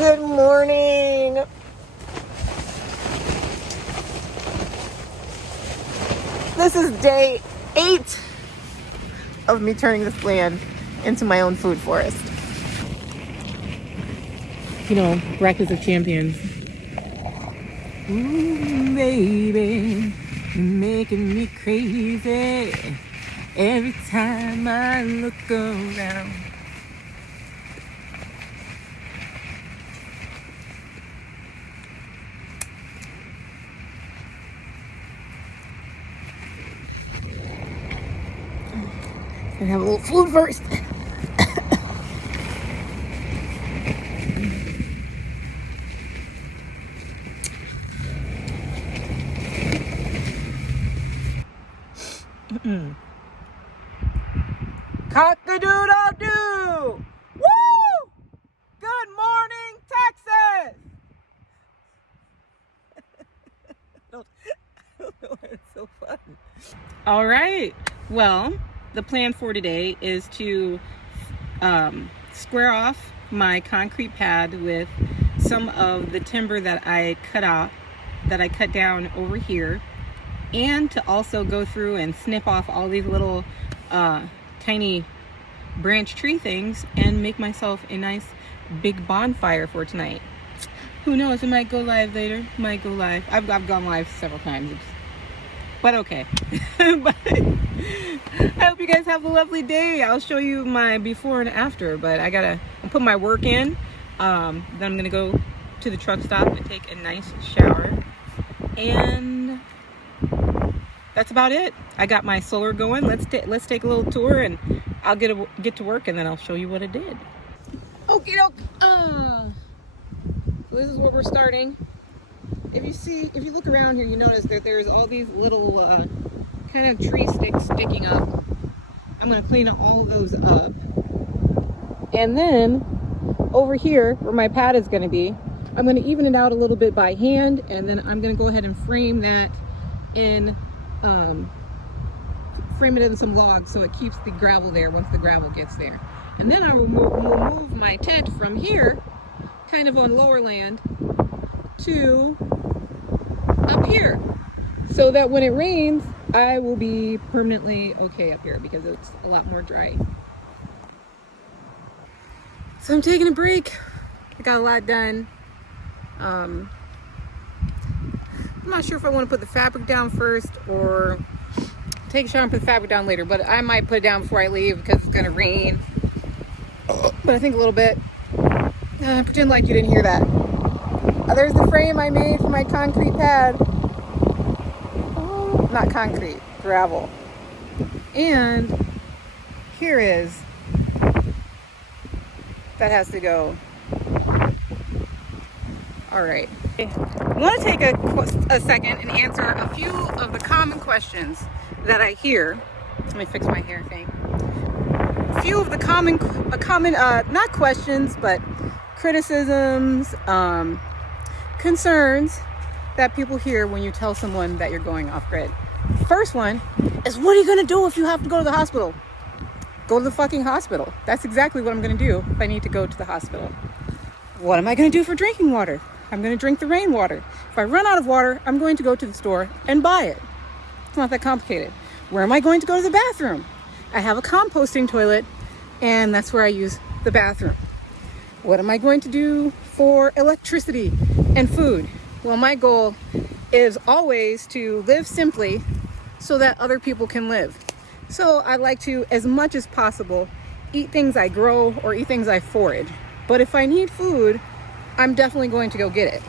Good morning. This is day 8 of me turning this land into my own food forest. You know, Breakfast of Champions. Ooh, baby, you're making me crazy every time I look around. Gonna have a little food first. Cock-a-doodle-doo! Woo! Good morning, Texas! I don't know why it's so fun. All right. Well, the plan for today is to square off my concrete pad with some of the timber that I cut down over here, and to also go through and snip off all these little tiny branch tree things and make myself a nice big bonfire for tonight. Who knows, it might go live later. Might go live. I've gone live several times, but okay. But I hope you guys have a lovely day. I'll show you my before and after, but I'll put my work in. Then I'm gonna go to the truck stop and take a nice shower, and that's about it. I got my solar going. Let's take a little tour, and I'll get to work, and then I'll show you what I did. Okay, so this is where we're starting. If you look around here, you notice that there's all these little kind of tree sticks sticking up. I'm going to clean all those up. And then over here where my pad is going to be, I'm going to even it out a little bit by hand, and then I'm going to go ahead and frame that in some logs so it keeps the gravel there once the gravel gets there. And then I will move my tent from here, kind of on lower land, to up here, so that when it rains, I will be permanently okay up here because it's a lot more dry. So I'm taking a break. I got a lot done. I'm not sure if I want to put the fabric down first or take a shower and put the fabric down later, but I might put it down before I leave because it's going to rain. But I think a little bit. Pretend like you didn't hear that. There's the frame I made for my concrete pad. Oh, not concrete, gravel. And here is, that has to go. All right. I want to take a second and answer a few of the common questions that I hear. Let me fix my hair thing. A few of the common not questions, but criticisms, concerns that people hear when you tell someone that you're going off grid. First one is, what are you going to do if you have to go to the hospital? Go to the fucking hospital. That's exactly what I'm going to do if I need to go to the hospital. What am I going to do for drinking water? I'm going to drink the rainwater. If I run out of water, I'm going to go to the store and buy it. It's not that complicated. Where am I going to go to the bathroom? I have a composting toilet, and that's where I use the bathroom. What am I going to do for electricity and food? Well, my goal is always to live simply so that other people can live. So I like to, as much as possible, eat things I grow or eat things I forage. But if I need food, I'm definitely going to go get it.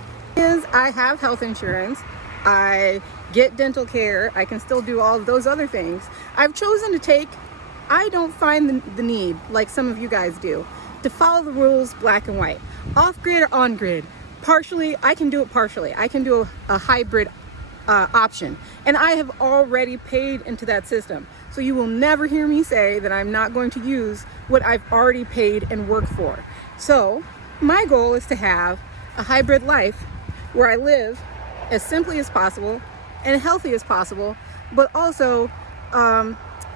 I have health insurance. I get dental care. I can still do all of those other things. I've chosen to take, I don't find the need, like some of you guys do, to follow the rules black and white. Off-grid or on-grid. Partially, I can do it partially. I can do a hybrid option. And I have already paid into that system. So you will never hear me say that I'm not going to use what I've already paid and worked for. So my goal is to have a hybrid life where I live as simply as possible and healthy as possible, but also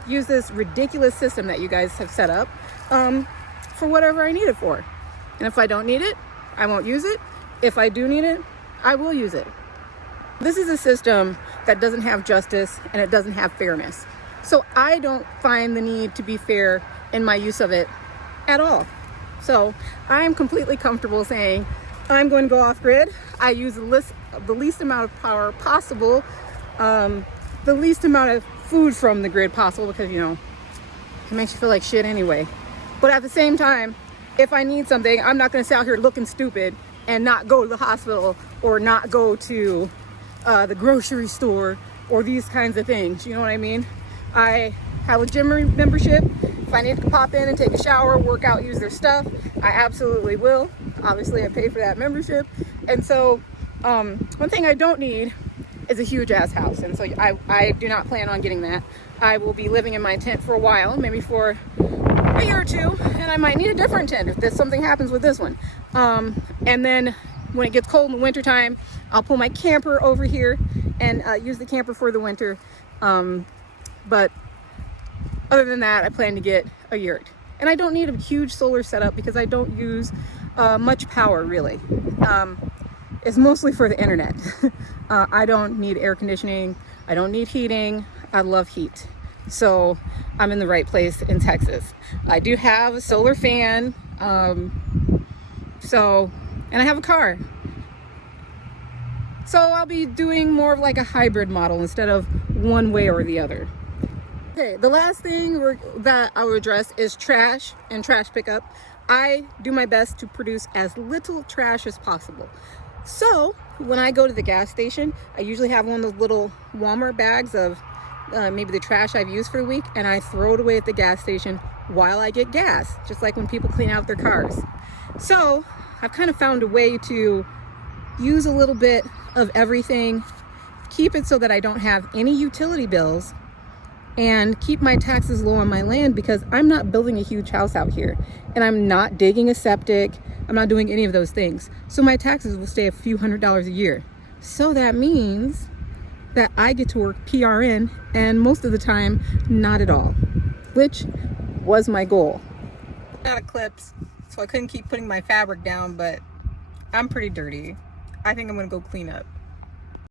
use this ridiculous system that you guys have set up for whatever I need it for. And if I don't need it, I won't use it. If I do need it, I will use it. This is a system that doesn't have justice and it doesn't have fairness. So I don't find the need to be fair in my use of it at all. So I'm completely comfortable saying I'm going to go off grid. I use the least amount of power possible, the least amount of food from the grid possible, because you know, it makes you feel like shit anyway. But at the same time, if I need something, I'm not going to sit out here looking stupid and not go to the hospital or not go to the grocery store or these kinds of things. You know what I mean? I have a gym membership. If I need to pop in and take a shower, work out, use their stuff, I absolutely will. Obviously, I pay for that membership. And so one thing I don't need is a huge ass house. And so I do not plan on getting that. I will be living in my tent for a while, maybe for a year or two, and I might need a different tent if something happens with this one. And then when it gets cold in the wintertime, I'll pull my camper over here and use the camper for the winter. But other than that, I plan to get a yurt. And I don't need a huge solar setup because I don't use much power really. It's mostly for the internet. I don't need air conditioning. I don't need heating. I love heat. So I'm in the right place in Texas. I do have a solar fan. And I have a car. So I'll be doing more of like a hybrid model instead of one way or the other. Okay, the last thing that I will address is trash and trash pickup. I do my best to produce as little trash as possible. So when I go to the gas station, I usually have one of those little Walmart bags of maybe the trash I've used for the week, and I throw it away at the gas station while I get gas, just like when people clean out their cars. So I've kind of found a way to use a little bit of everything, keep it so that I don't have any utility bills, and keep my taxes low on my land, because I'm not building a huge house out here and I'm not digging a septic. I'm not doing any of those things. So my taxes will stay a few $100s a year. So that means that I get to work PRN, and most of the time, not at all, which was my goal. Out of clips, so I couldn't keep putting my fabric down, but I'm pretty dirty. I think I'm gonna go clean up.